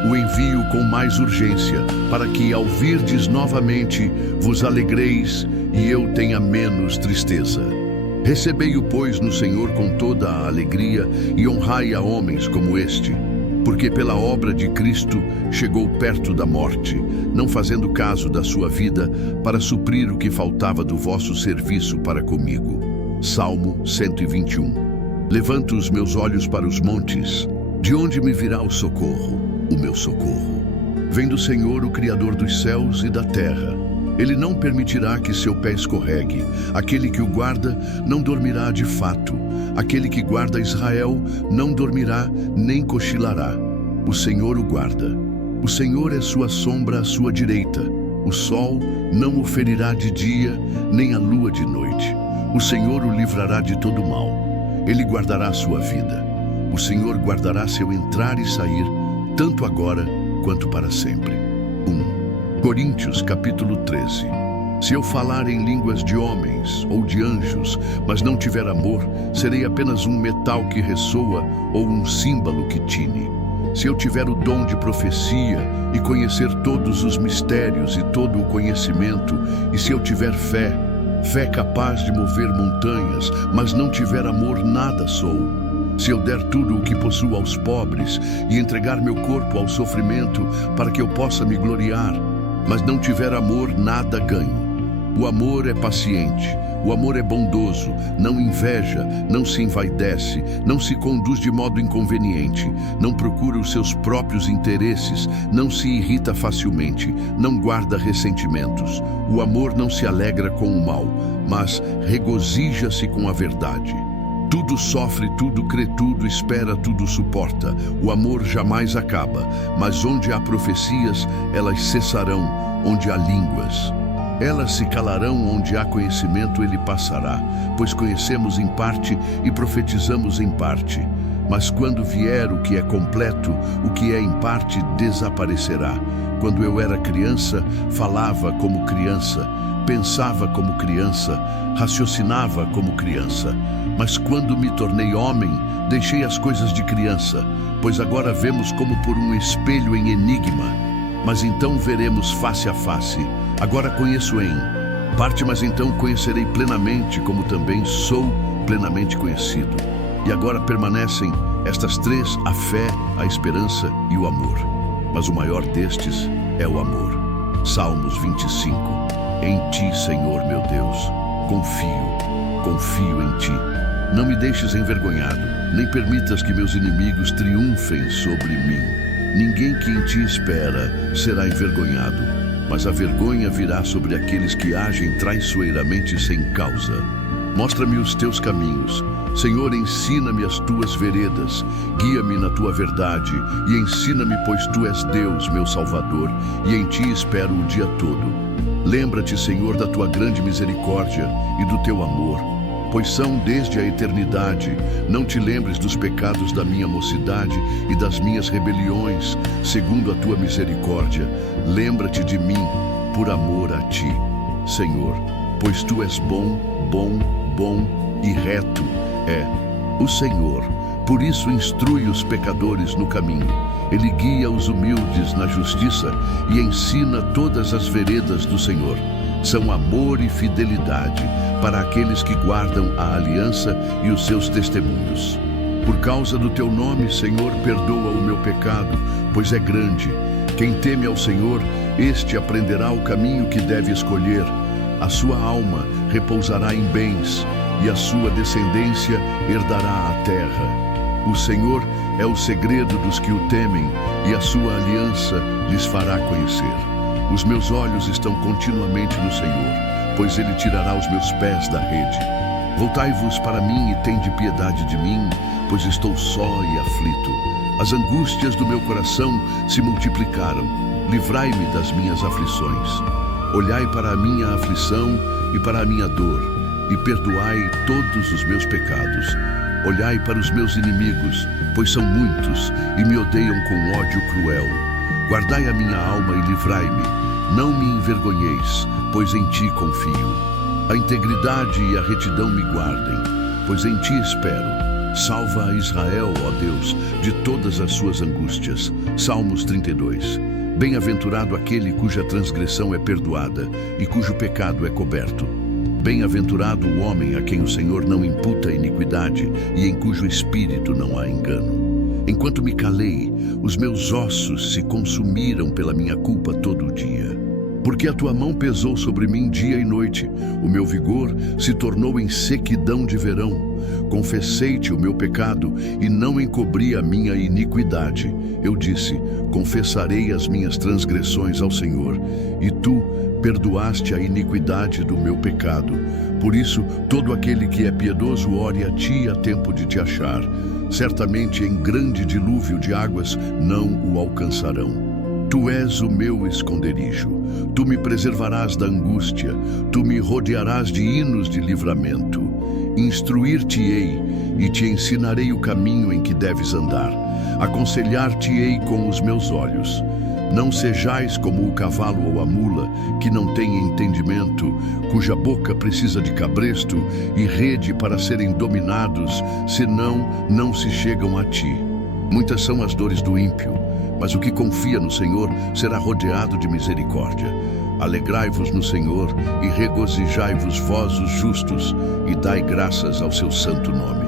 o envio com mais urgência, para que, ao virdes novamente, vos alegreis e eu tenha menos tristeza. Recebei-o, pois, no Senhor com toda a alegria e honrai a homens como este, porque pela obra de Cristo chegou perto da morte, não fazendo caso da sua vida, para suprir o que faltava do vosso serviço para comigo. Salmo 121. Levanto os meus olhos para os montes. De onde me virá o socorro? O meu socorro vem do Senhor, o Criador dos céus e da terra. Ele não permitirá que seu pé escorregue. Aquele que o guarda não dormirá de fato. Aquele que guarda Israel não dormirá nem cochilará. O Senhor o guarda. O Senhor é sua sombra à sua direita. O sol não o ferirá de dia, nem a lua de noite. O Senhor o livrará de todo mal. Ele guardará a sua vida. O Senhor guardará seu entrar e sair, tanto agora quanto para sempre. 1 Coríntios capítulo 13. Se eu falar em línguas de homens ou de anjos, mas não tiver amor, serei apenas um metal que ressoa ou um símbolo que tine. Se eu tiver o dom de profecia e conhecer todos os mistérios e todo o conhecimento, e se eu tiver fé capaz de mover montanhas, mas não tiver amor, nada sou. Se eu der tudo o que possuo aos pobres e entregar meu corpo ao sofrimento para que eu possa me gloriar, mas não tiver amor, nada ganho. O amor é paciente, o amor é bondoso, não inveja, não se envaidece, não se conduz de modo inconveniente, não procura os seus próprios interesses, não se irrita facilmente, não guarda ressentimentos. O amor não se alegra com o mal, mas regozija-se com a verdade. Tudo sofre, tudo crê, tudo espera, tudo suporta. O amor jamais acaba, mas onde há profecias, elas cessarão, onde há línguas. Elas se calarão, onde há conhecimento, ele passará, pois conhecemos em parte e profetizamos em parte. Mas quando vier o que é completo, o que é em parte desaparecerá. Quando eu era criança, falava como criança, pensava como criança, raciocinava como criança. Mas quando me tornei homem, deixei as coisas de criança, pois agora vemos como por um espelho em enigma. Mas então veremos face a face. Agora conheço em parte, mas então conhecerei plenamente, como também sou plenamente conhecido. E agora permanecem estas três: a fé, a esperança e o amor. Mas o maior destes é o amor. Salmos 25. Em ti, Senhor meu Deus, confio em ti. Não me deixes envergonhado, nem permitas que meus inimigos triunfem sobre mim. Ninguém que em ti espera será envergonhado, mas a vergonha virá sobre aqueles que agem traiçoeiramente sem causa. Mostra-me os teus caminhos. Senhor, ensina-me as tuas veredas. Guia-me na tua verdade e ensina-me, pois tu és Deus, meu Salvador, e em ti espero o dia todo. Lembra-te, Senhor, da tua grande misericórdia e do teu amor, pois são desde a eternidade. Não te lembres dos pecados da minha mocidade e das minhas rebeliões, segundo a tua misericórdia. Lembra-te de mim por amor a ti, Senhor, pois tu és bom e reto é o Senhor. Por isso instrui os pecadores no caminho. Ele guia os humildes na justiça e ensina todas as veredas do Senhor. São amor e fidelidade para aqueles que guardam a aliança e os seus testemunhos. Por causa do teu nome, Senhor, perdoa o meu pecado, pois é grande. Quem teme ao Senhor, este aprenderá o caminho que deve escolher. A sua alma repousará em bens, e a sua descendência herdará a terra. O Senhor é o segredo dos que o temem, e a sua aliança lhes fará conhecer. Os meus olhos estão continuamente no Senhor, pois Ele tirará os meus pés da rede. Voltai-vos para mim e tende piedade de mim, pois estou só e aflito. As angústias do meu coração se multiplicaram. Livrai-me das minhas aflições. Olhai para a minha aflição e para a minha dor, e perdoai todos os meus pecados. Olhai para os meus inimigos, pois são muitos, e me odeiam com ódio cruel. Guardai a minha alma e livrai-me. Não me envergonheis, pois em ti confio. A integridade e a retidão me guardem, pois em ti espero. Salva a Israel, ó Deus, de todas as suas angústias. Salmos 32. Bem-aventurado aquele cuja transgressão é perdoada e cujo pecado é coberto. Bem-aventurado o homem a quem o Senhor não imputa iniquidade e em cujo espírito não há engano. Enquanto me calei, os meus ossos se consumiram pela minha culpa todo o dia. Porque a tua mão pesou sobre mim dia e noite, o meu vigor se tornou em sequidão de verão. Confessei-te o meu pecado e não encobri a minha iniquidade. Eu disse, confessarei as minhas transgressões ao Senhor, e tu perdoaste a iniquidade do meu pecado. Por isso, todo aquele que é piedoso ore a ti a tempo de te achar. Certamente em grande dilúvio de águas não o alcançarão. Tu és o meu esconderijo, tu me preservarás da angústia, tu me rodearás de hinos de livramento. Instruir-te-ei e te ensinarei o caminho em que deves andar. Aconselhar-te-ei com os meus olhos. Não sejais como o cavalo ou a mula, que não tem entendimento, cuja boca precisa de cabresto e rede para serem dominados, senão não se chegam a ti. Muitas são as dores do ímpio, mas o que confia no Senhor será rodeado de misericórdia. Alegrai-vos no Senhor e regozijai-vos vós os justos, e dai graças ao seu santo nome.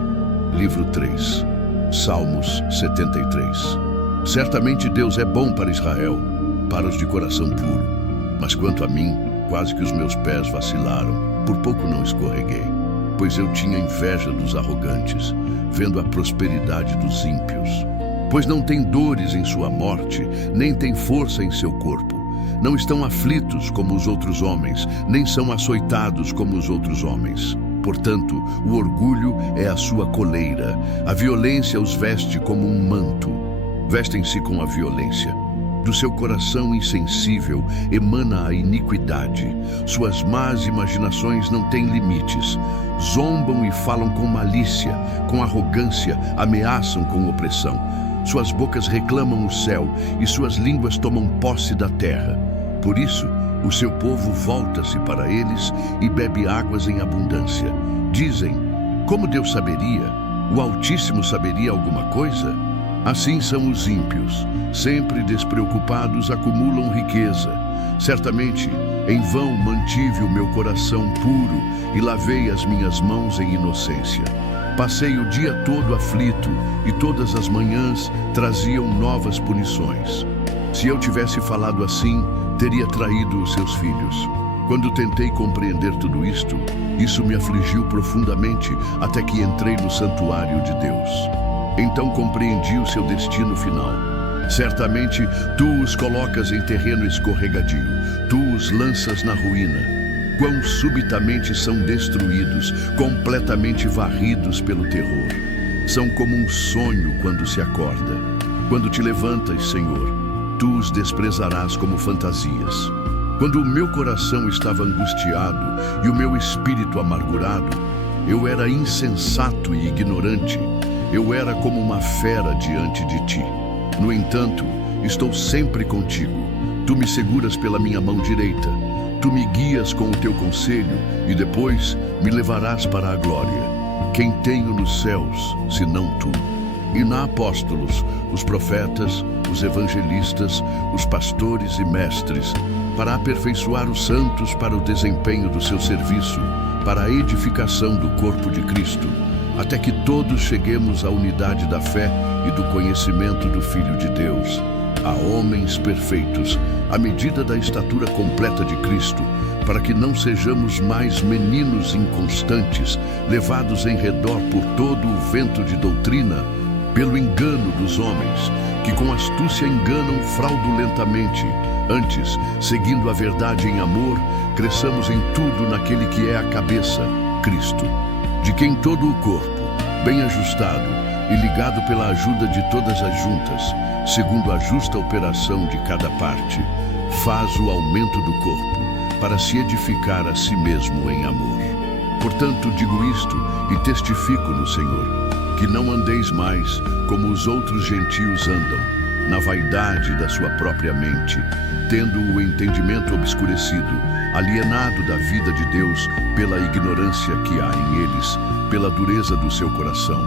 Livro 3, Salmos 73. Certamente Deus é bom para Israel, para os de coração puro. Mas quanto a mim, quase que os meus pés vacilaram, por pouco não escorreguei, pois eu tinha inveja dos arrogantes, vendo a prosperidade dos ímpios. Pois não tem dores em sua morte, nem tem força em seu corpo. Não estão aflitos como os outros homens, nem são açoitados como os outros homens. Portanto, o orgulho é a sua coleira, a violência os veste como um manto. Vestem-se com a violência. Do seu coração insensível emana a iniquidade. Suas más imaginações não têm limites. Zombam e falam com malícia, com arrogância, ameaçam com opressão. Suas bocas reclamam o céu e suas línguas tomam posse da terra. Por isso, o seu povo volta-se para eles e bebe águas em abundância. Dizem, como Deus saberia? O Altíssimo saberia alguma coisa? Assim são os ímpios, sempre despreocupados acumulam riqueza. Certamente, em vão mantive o meu coração puro e lavei as minhas mãos em inocência. Passei o dia todo aflito e todas as manhãs traziam novas punições. Se eu tivesse falado assim, teria traído os seus filhos. Quando tentei compreender tudo isto, isso me afligiu profundamente até que entrei no santuário de Deus. Então compreendi o seu destino final. Certamente, tu os colocas em terreno escorregadio, tu os lanças na ruína. Quão subitamente são destruídos, completamente varridos pelo terror. São como um sonho quando se acorda. Quando te levantas, Senhor, tu os desprezarás como fantasias. Quando o meu coração estava angustiado e o meu espírito amargurado, eu era insensato e ignorante. Eu era como uma fera diante de ti. No entanto, estou sempre contigo. Tu me seguras pela minha mão direita. Tu me guias com o teu conselho e depois me levarás para a glória. Quem tenho nos céus, senão tu? E na apóstolos, os profetas, os evangelistas, os pastores e mestres, para aperfeiçoar os santos para o desempenho do seu serviço, para a edificação do corpo de Cristo, até que todos cheguemos à unidade da fé e do conhecimento do Filho de Deus, a homens perfeitos, à medida da estatura completa de Cristo, para que não sejamos mais meninos inconstantes, levados em redor por todo o vento de doutrina, pelo engano dos homens, que com astúcia enganam fraudulentamente. Antes, seguindo a verdade em amor, cresçamos em tudo naquele que é a cabeça, Cristo, de quem todo o corpo, bem ajustado e ligado pela ajuda de todas as juntas, segundo a justa operação de cada parte, faz o aumento do corpo, para se edificar a si mesmo em amor. Portanto, digo isto e testifico no Senhor, que não andeis mais como os outros gentios andam, na vaidade da sua própria mente, tendo o entendimento obscurecido, alienado da vida de Deus pela ignorância que há em eles, pela dureza do seu coração,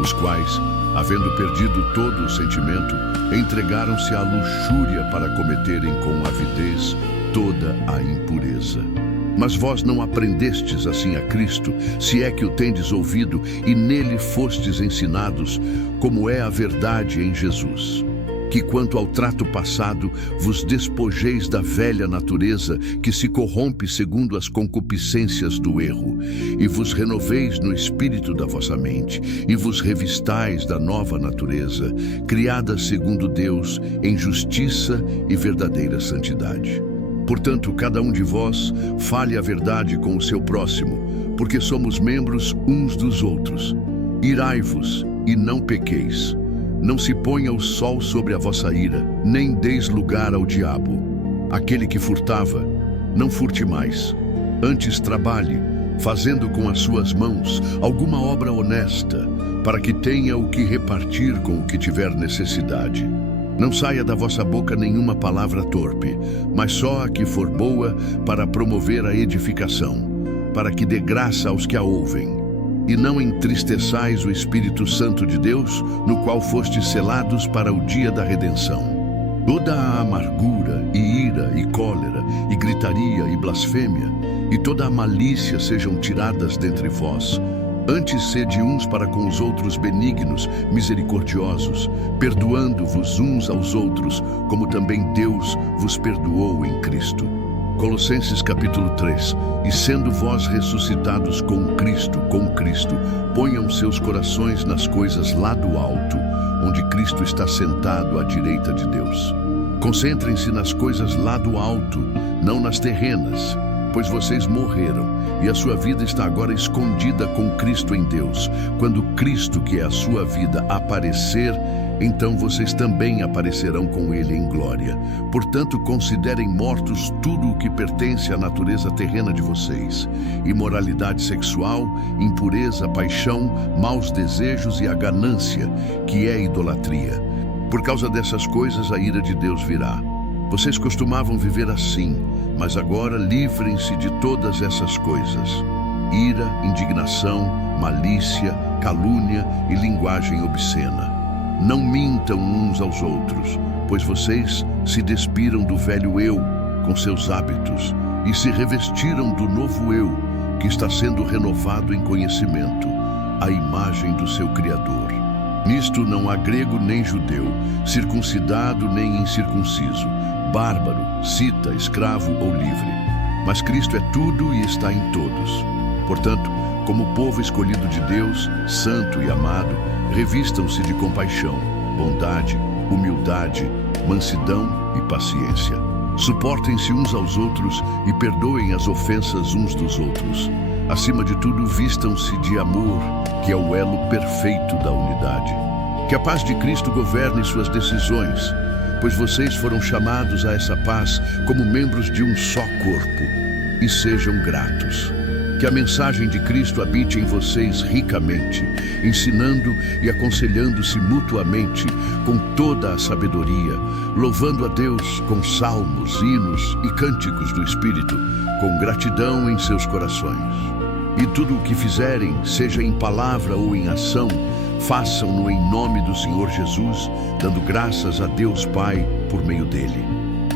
os quais, havendo perdido todo o sentimento, entregaram-se à luxúria para cometerem com avidez toda a impureza. Mas vós não aprendestes assim a Cristo, se é que o tendes ouvido e nele fostes ensinados, como é a verdade em Jesus. Que quanto ao trato passado, vos despojeis da velha natureza que se corrompe segundo as concupiscências do erro, e vos renoveis no espírito da vossa mente, e vos revistais da nova natureza, criada segundo Deus, em justiça e verdadeira santidade. Portanto, cada um de vós fale a verdade com o seu próximo, porque somos membros uns dos outros. Irai-vos e não pequeis. Não se ponha o sol sobre a vossa ira, nem deis lugar ao diabo. Aquele que furtava, não furte mais. Antes trabalhe, fazendo com as suas mãos alguma obra honesta, para que tenha o que repartir com o que tiver necessidade. Não saia da vossa boca nenhuma palavra torpe, mas só a que for boa para promover a edificação, para que dê graça aos que a ouvem. E não entristeçais o Espírito Santo de Deus, no qual fostes selados para o dia da redenção. Toda a amargura, e ira, e cólera, e gritaria, e blasfêmia, e toda a malícia sejam tiradas dentre vós. Antes sede uns para com os outros benignos, misericordiosos, perdoando-vos uns aos outros, como também Deus vos perdoou em Cristo. Colossenses capítulo 3. E sendo vós ressuscitados com Cristo, ponham seus corações nas coisas lá do alto, onde Cristo está sentado à direita de Deus. Concentrem-se nas coisas lá do alto, não nas terrenas, pois vocês morreram, e a sua vida está agora escondida com Cristo em Deus. Quando Cristo, que é a sua vida, aparecer, então vocês também aparecerão com ele em glória. Portanto, considerem mortos tudo o que pertence à natureza terrena de vocês: imoralidade sexual, impureza, paixão, maus desejos e a ganância, que é idolatria. Por causa dessas coisas a ira de Deus virá. Vocês costumavam viver assim, mas agora livrem-se de todas essas coisas: ira, indignação, malícia, calúnia e linguagem obscena. Não mintam uns aos outros, pois vocês se despiram do velho eu com seus hábitos e se revestiram do novo eu, que está sendo renovado em conhecimento, à imagem do seu Criador. Nisto não há grego nem judeu, circuncidado nem incircunciso, bárbaro, cita, escravo ou livre. Mas Cristo é tudo e está em todos. Portanto, como povo escolhido de Deus, santo e amado, revistam-se de compaixão, bondade, humildade, mansidão e paciência. Suportem-se uns aos outros e perdoem as ofensas uns dos outros. Acima de tudo, vistam-se de amor, que é o elo perfeito da unidade. Que a paz de Cristo governe suas decisões, pois vocês foram chamados a essa paz como membros de um só corpo, e sejam gratos. Que a mensagem de Cristo habite em vocês ricamente, ensinando e aconselhando-se mutuamente com toda a sabedoria, louvando a Deus com salmos, hinos e cânticos do Espírito, com gratidão em seus corações. E tudo o que fizerem, seja em palavra ou em ação, façam-no em nome do Senhor Jesus, dando graças a Deus Pai por meio dele.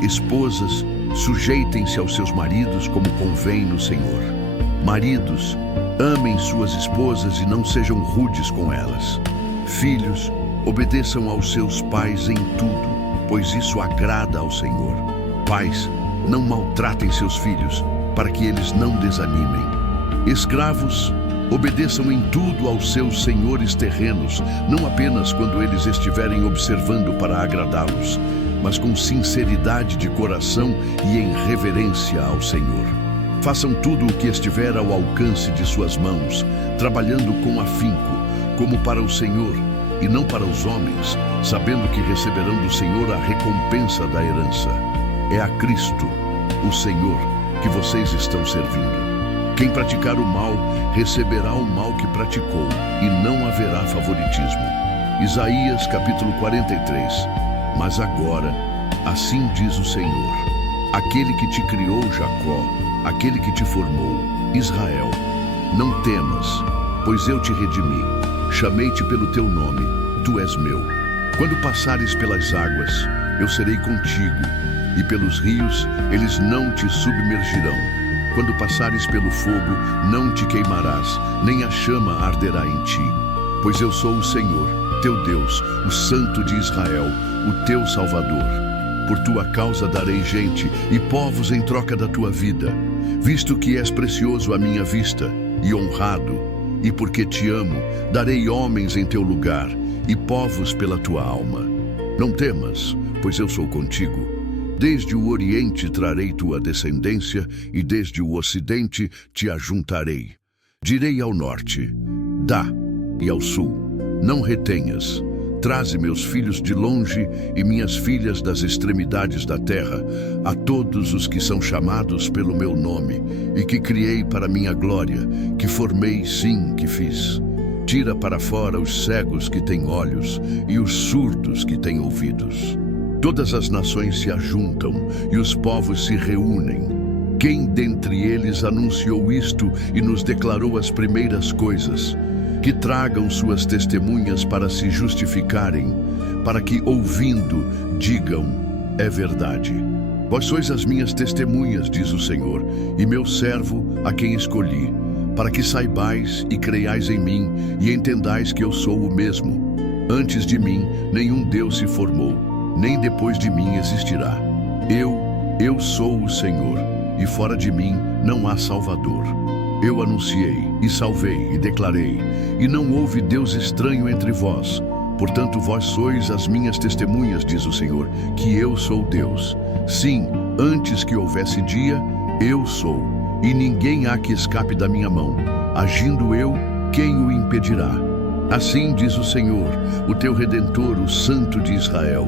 Esposas, sujeitem-se aos seus maridos como convém no Senhor. Maridos, amem suas esposas e não sejam rudes com elas. Filhos, obedeçam aos seus pais em tudo, pois isso agrada ao Senhor. Pais, não maltratem seus filhos, para que eles não desanimem. Escravos, Obedeçam em tudo aos seus senhores terrenos, não apenas quando eles estiverem observando para agradá-los, mas com sinceridade de coração e em reverência ao Senhor. Façam tudo o que estiver ao alcance de suas mãos, trabalhando com afinco, como para o Senhor e não para os homens, sabendo que receberão do Senhor a recompensa da herança. É a Cristo, o Senhor, que vocês estão servindo. Quem praticar o mal, receberá o mal que praticou, e não haverá favoritismo. Isaías capítulo 43. Mas agora, assim diz o Senhor, aquele que te criou, Jacó, aquele que te formou, Israel, não temas, pois eu te redimi, chamei-te pelo teu nome, tu és meu. Quando passares pelas águas, eu serei contigo, e pelos rios, eles não te submergirão. Quando passares pelo fogo, não te queimarás, nem a chama arderá em ti. Pois eu sou o Senhor, teu Deus, o Santo de Israel, o teu Salvador. Por tua causa darei gente e povos em troca da tua vida, visto que és precioso à minha vista e honrado, e porque te amo, darei homens em teu lugar e povos pela tua alma. Não temas, pois eu sou contigo. Desde o Oriente trarei tua descendência, e desde o Ocidente te ajuntarei. Direi ao Norte, dá, e ao Sul, não retenhas. Traze meus filhos de longe e minhas filhas das extremidades da terra, a todos os que são chamados pelo meu nome, e que criei para minha glória, que formei, sim, que fiz. Tira para fora os cegos que têm olhos, e os surdos que têm ouvidos. Todas as nações se ajuntam e os povos se reúnem. Quem dentre eles anunciou isto e nos declarou as primeiras coisas? Que tragam suas testemunhas para se justificarem, para que, ouvindo, digam, é verdade. Vós sois as minhas testemunhas, diz o Senhor, e meu servo, a quem escolhi, para que saibais e creiais em mim e entendais que eu sou o mesmo. Antes de mim, nenhum Deus se formou, nem depois de mim existirá. Eu sou o Senhor, e fora de mim não há Salvador. Eu anunciei, e salvei, e declarei, e não houve Deus estranho entre vós. Portanto, vós sois as minhas testemunhas, diz o Senhor, que eu sou Deus. Sim, antes que houvesse dia, eu sou, e ninguém há que escape da minha mão. Agindo eu, quem o impedirá? Assim diz o Senhor, o teu Redentor, o Santo de Israel.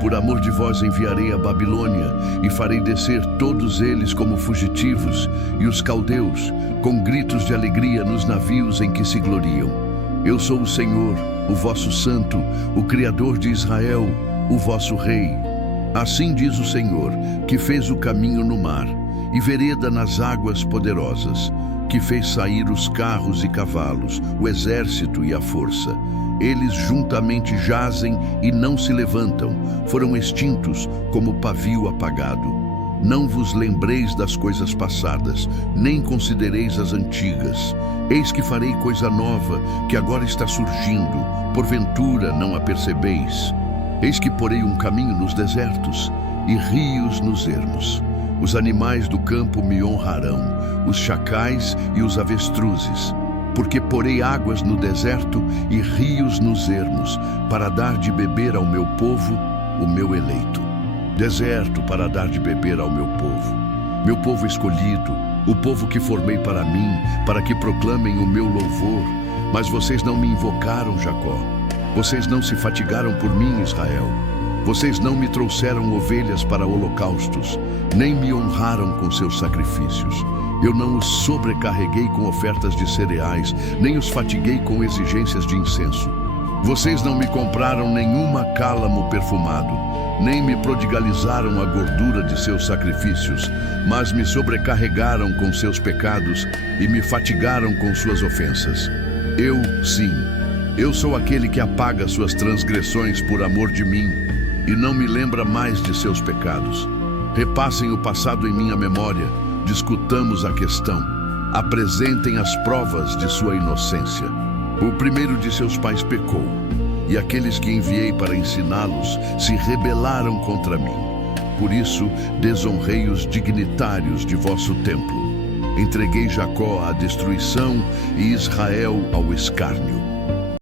Por amor de vós enviarei a Babilônia, e farei descer todos eles como fugitivos, e os caldeus, com gritos de alegria nos navios em que se gloriam. Eu sou o Senhor, o vosso Santo, o Criador de Israel, o vosso Rei. Assim diz o Senhor, que fez o caminho no mar, e vereda nas águas poderosas, que fez sair os carros e cavalos, o exército e a força. Eles juntamente jazem e não se levantam, foram extintos como pavio apagado. Não vos lembreis das coisas passadas, nem considereis as antigas. Eis que farei coisa nova, que agora está surgindo, porventura não a percebeis. Eis que porei um caminho nos desertos e rios nos ermos. Os animais do campo me honrarão, os chacais e os avestruzes. Porque porei águas no deserto e rios nos ermos, para dar de beber ao meu povo, o meu eleito. Deserto para dar de beber ao meu povo escolhido, o povo que formei para mim, para que proclamem o meu louvor. Mas vocês não me invocaram, Jacó. Vocês não se fatigaram por mim, Israel. Vocês não me trouxeram ovelhas para holocaustos, nem me honraram com seus sacrifícios. Eu não os sobrecarreguei com ofertas de cereais, nem os fatiguei com exigências de incenso. Vocês não me compraram nenhuma cálamo perfumado, nem me prodigalizaram a gordura de seus sacrifícios, mas me sobrecarregaram com seus pecados e me fatigaram com suas ofensas. Eu sou aquele que apaga suas transgressões por amor de mim e não me lembra mais de seus pecados. Repassem o passado em minha memória, discutamos a questão, apresentem as provas de sua inocência. O primeiro de seus pais pecou, e aqueles que enviei para ensiná-los se rebelaram contra mim. Por isso, desonrei os dignitários de vosso templo. Entreguei Jacó à destruição e Israel ao escárnio.